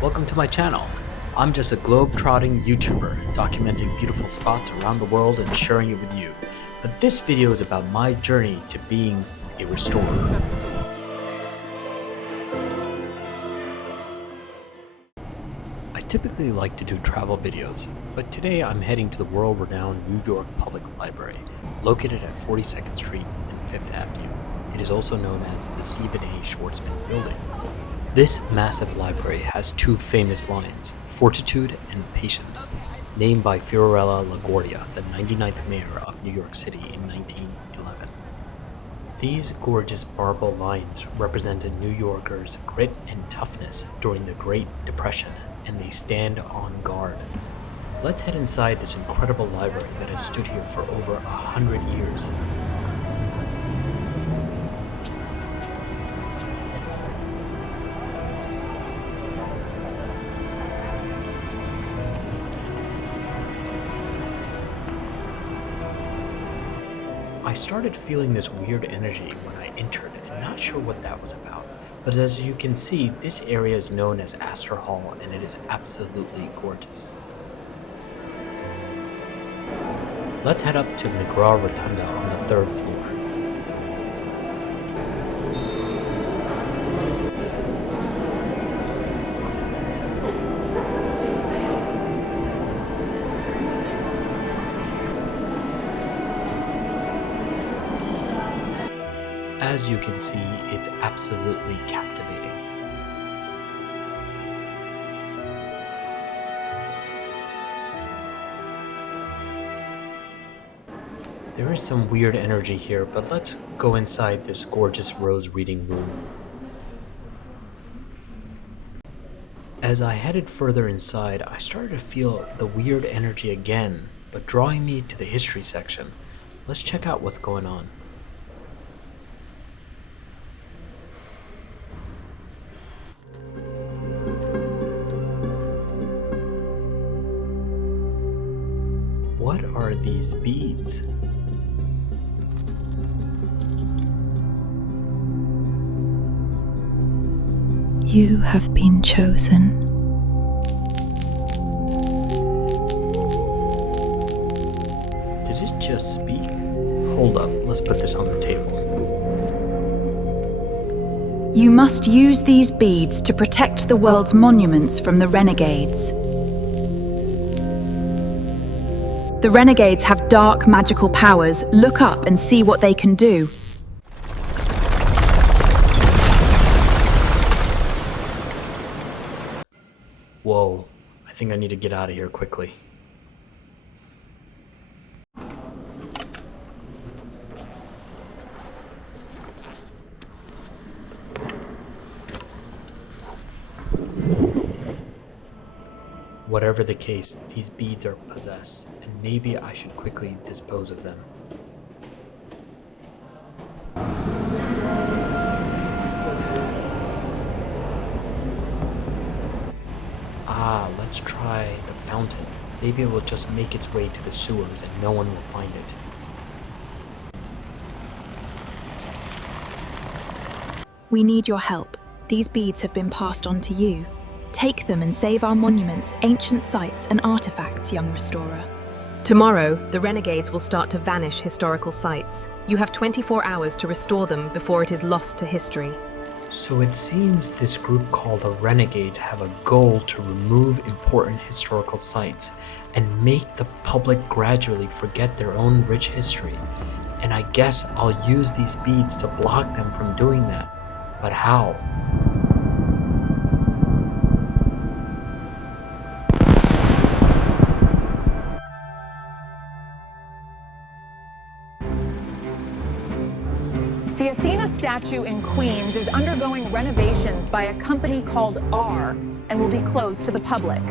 Welcome to my channel. I'm just a globe-trotting YouTuber documenting beautiful spots around the world and sharing it with you. But this video is about my journey to being a restorer. I typically like to do travel videos, but today I'm heading to the world-renowned New York Public Library, located at 42nd Street and 5th Avenue. It is also known as the Stephen A. Schwarzman Building. This massive library has two famous lions, Fortitude and Patience, named by Fiorella LaGuardia, the 99th mayor of New York City in 1911. These gorgeous marble lions represented New Yorkers' grit and toughness during the Great Depression, and they stand on guard. Let's head inside this incredible library that has stood here for over 100 years. I started feeling this weird energy when I entered and not sure what that was about. But as you can see, this area is known as Astor Hall and it is absolutely gorgeous. Let's head up to McGraw Rotunda on the 3rd floor. As you can see, it's absolutely captivating. There is some weird energy here, but let's go inside this gorgeous rose reading room. As I headed further inside, I started to feel the weird energy again, but drawing me to the history section. Let's check out what's going on. What are these beads? You have been chosen. Did it just speak? Hold up, let's put this on the table. You must use these beads to protect the world's monuments from the renegades. The renegades have dark magical powers. Look up and see what they can do. Whoa, I think I need to get out of here quickly. Whatever the case, these beads are possessed, and maybe I should quickly dispose of them. Let's try the fountain. Maybe it will just make its way to the sewers and no one will find it. We need your help. These beads have been passed on to you. Take them and save our monuments, ancient sites, and artifacts, young restorer. Tomorrow, the renegades will start to vanish historical sites. You have 24 hours to restore them before it is lost to history. So it seems this group called the Renegades have a goal to remove important historical sites and make the public gradually forget their own rich history. And I guess I'll use these beads to block them from doing that. But how? The Athena statue in Queens is undergoing renovations by a company called R and will be closed to the public.